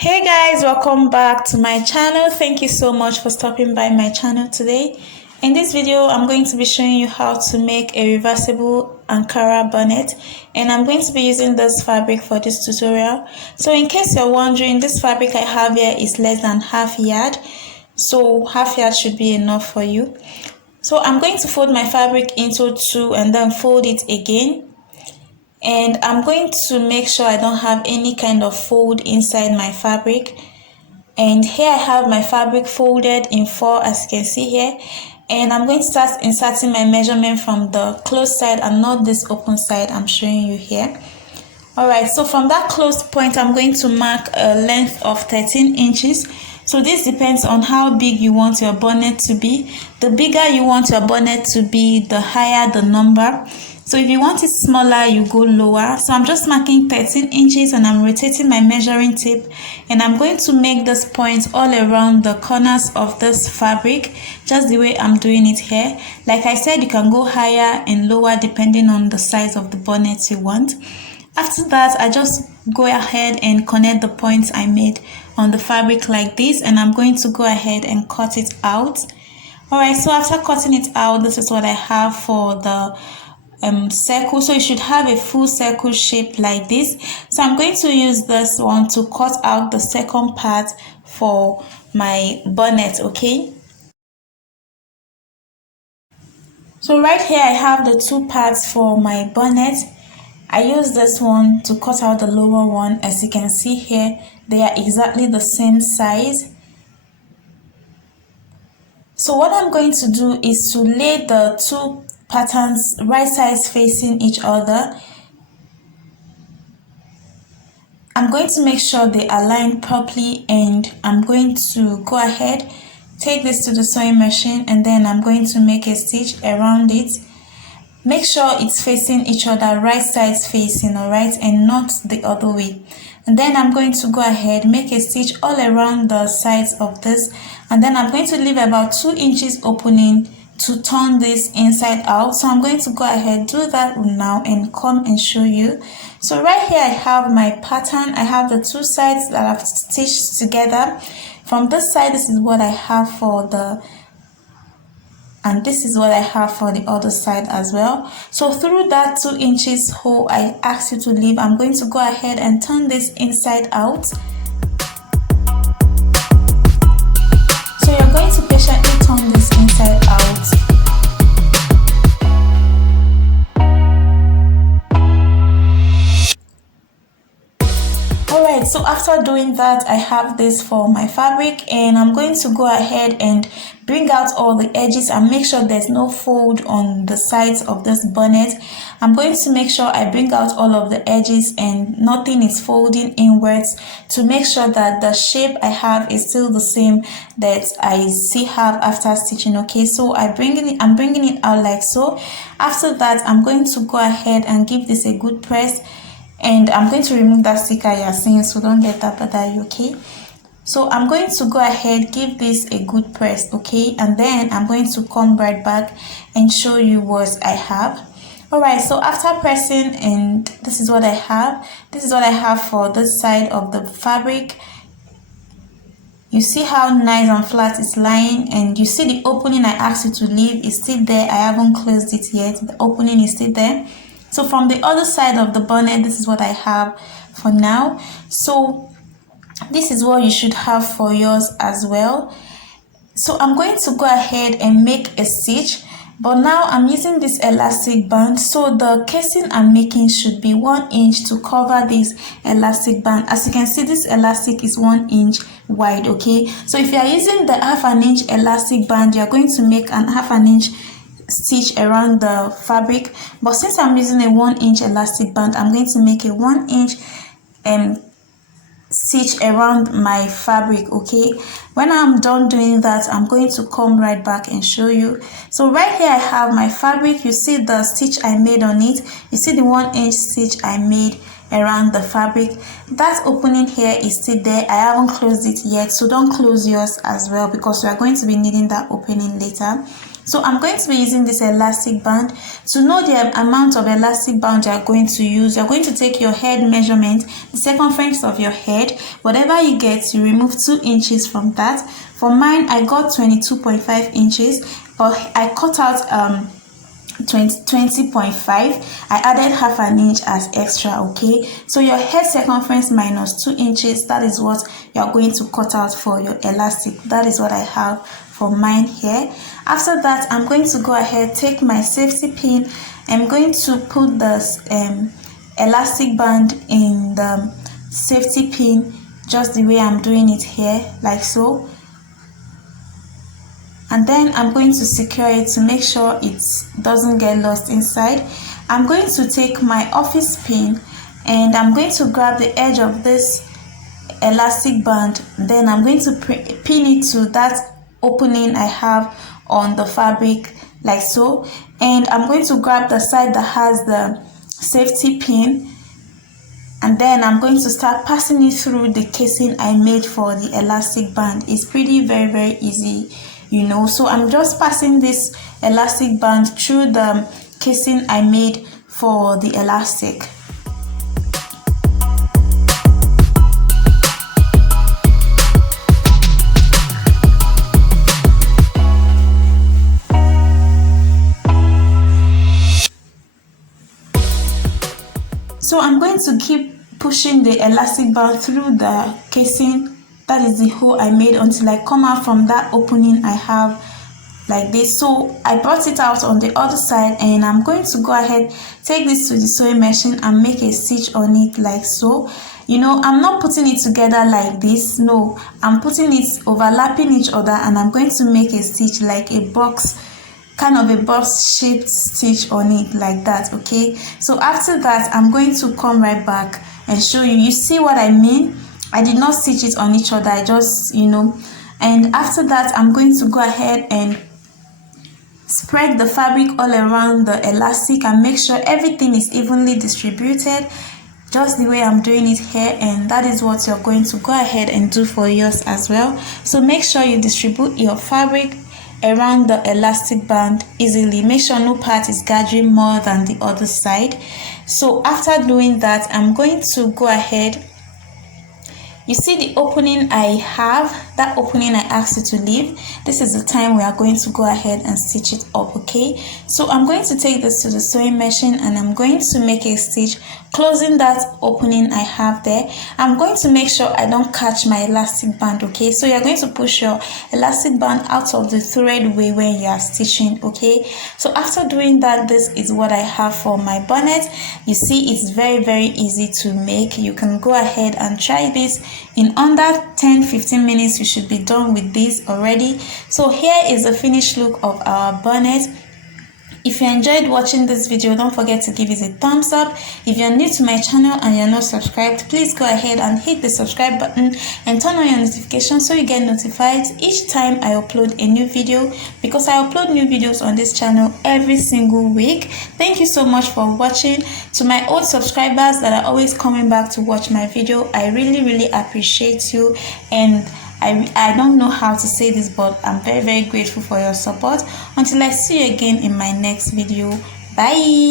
Hey guys, welcome back to my channel. Thank you so much for stopping by my channel today. In this video, I'm going to be showing you how to make a reversible Ankara bonnet, and I'm going to be using this fabric for this tutorial. So in case you're wondering, this fabric I have here is less than half yard, so half yard should be enough for you. So I'm going to fold my fabric into two and then fold it again. And I'm going to make sure I don't have any kind of fold inside my fabric. And here I have my fabric folded in four, as you can see here. And I'm going to start inserting my measurement from the closed side and not this open side I'm showing you here. Alright, so from that closed point, I'm going to mark a length of 13 inches. So this depends on how big you want your bonnet to be. The bigger you want your bonnet to be, the higher the number. So if you want it smaller, you go lower. So I'm just marking 13 inches and I'm rotating my measuring tape, and I'm going to make this point all around the corners of this fabric, just the way I'm doing it here. Like I said, you can go higher and lower depending on the size of the bonnet you want. After that, I just go ahead and connect the points I made on the fabric like this, and I'm going to go ahead and cut it out. Alright, so after cutting it out, this is what I have for the circle. So you should have a full circle shape like this. So I'm going to use this one to cut out the second part for my bonnet. Okay, so right here I have the two parts for my bonnet. I use this one to cut out the lower one. As you can see here, they are exactly the same size. So what I'm going to do is to lay the two patterns right sides facing each other. I'm going to make sure they align properly, and I'm going to go ahead, take this to the sewing machine, and then I'm going to make a stitch around it. Make sure it's facing each other, right sides facing, alright, and not the other way. And then I'm going to go ahead, make a stitch all around the sides of this, and then I'm going to leave about 2 inches opening to turn this inside out. So I'm going to go ahead, do that now, and come and show you. So right here I have my pattern. I have the two sides that I've stitched together. From this side, this is what I have for the, and this is what I have for the other side as well. So through that 2 inches hole I asked you to leave, I'm going to go ahead and turn this inside out. So you're going to patiently turn this inside out. Alright, so after doing that, I have this for my fabric, and I'm going to go ahead and bring out all the edges and make sure there's no fold on the sides of this bonnet. I'm going to make sure I bring out all of the edges and nothing is folding inwards, to make sure that the shape I have is still the same that I still have after stitching. Okay, so I'm bringing it out like so. After that, I'm going to go ahead and give this a good press. And I'm going to remove that sticker you're seeing, so don't let that bother you, okay? So I'm going to go ahead, give this a good press, okay? And then I'm going to come right back and show you what I have. Alright, so after pressing, and this is what I have. This is what I have for this side of the fabric. You see how nice and flat it's lying, and you see the opening I asked you to leave is still there. I haven't closed it yet. The opening is still there. So from the other side of the bonnet, this is what I have for now. So this is what you should have for yours as well. So I'm going to go ahead and make a stitch, but now I'm using this elastic band. So the casing I'm making should be 1 inch to cover this elastic band. As you can see, this elastic is 1 inch wide, okay? So if you are using the 1/2 inch elastic band, you are going to make an 1/2 inch stitch around the fabric, but since I'm using a 1 inch elastic band, I'm going to make a 1 inch stitch around my fabric. Okay, when I'm done doing that, I'm going to come right back and show you. So right here I have my fabric. You see the stitch I made on it. You see the 1 inch stitch I made around the fabric. That opening here is still there. I haven't closed it yet, so don't close yours as well, because we are going to be needing that opening later. So I'm going to be using this elastic band. To know the amount of elastic band you are going to use, you're going to take your head measurement, the circumference of your head. Whatever you get, you remove 2 inches from that. For mine, I got 22.5 inches, but I cut out 20.5. I added half an inch as extra. Okay, so your head circumference minus 2 inches, that is what you are going to cut out for your elastic. That is what I have for mine here. After that, I'm going to go ahead, take my safety pin. I'm going to put the elastic band in the safety pin just the way I'm doing it here, like so. And then I'm going to secure it to make sure it doesn't get lost inside. I'm going to take my office pin and I'm going to grab the edge of this elastic band. Then I'm going to pin it to that opening I have on the fabric, like so. And I'm going to grab the side that has the safety pin, and then I'm going to start passing it through the casing I made for the elastic band. It's pretty very easy, you know. So I'm just passing this elastic band through the casing I made for the elastic. So I'm going to keep pushing the elastic band through the casing, that is the hole I made, until I come out from that opening I have, like this. So I brought it out on the other side, and I'm going to go ahead, take this to the sewing machine and make a stitch on it, like so. You know, I'm not putting it together like this, no, I'm putting it overlapping each other, and I'm going to make a stitch like a box, kind of a box shaped stitch on it, like that. Okay, so after that, I'm going to come right back and show you. You see what I mean? I did not stitch it on each other, I just, you know. And after that, I'm going to go ahead and spread the fabric all around the elastic and make sure everything is evenly distributed, just the way I'm doing it here. And that is what you're going to go ahead and do for yours as well. So make sure you distribute your fabric around the elastic band easily. Make sure no part is gathering more than the other side. So after doing that, I'm going to go ahead. You see the opening I have, that opening I asked you to leave, this is the time we are going to go ahead and stitch it up. Okay, so I'm going to take this to the sewing machine and I'm going to make a stitch closing that opening I have there. I'm going to make sure I don't catch my elastic band. Okay, so you're going to push your elastic band out of the thread way when you are stitching. Okay, so after doing that, this is what I have for my bonnet. You see, it's very easy to make. You can go ahead and try this. In under 10-15 minutes, you should be done with this already. So here is the finished look of our bonnet. If you enjoyed watching this video, don't forget to give it a thumbs up. If you're new to my channel and you're not subscribed, please go ahead and hit the subscribe button and turn on your notifications so you get notified each time I upload a new video, because I upload new videos on this channel every single week. Thank you so much for watching. To my old subscribers that are always coming back to watch my video, I really appreciate you. And I don't know how to say this, but I'm very grateful for your support. Until I see you again in my next video. Bye.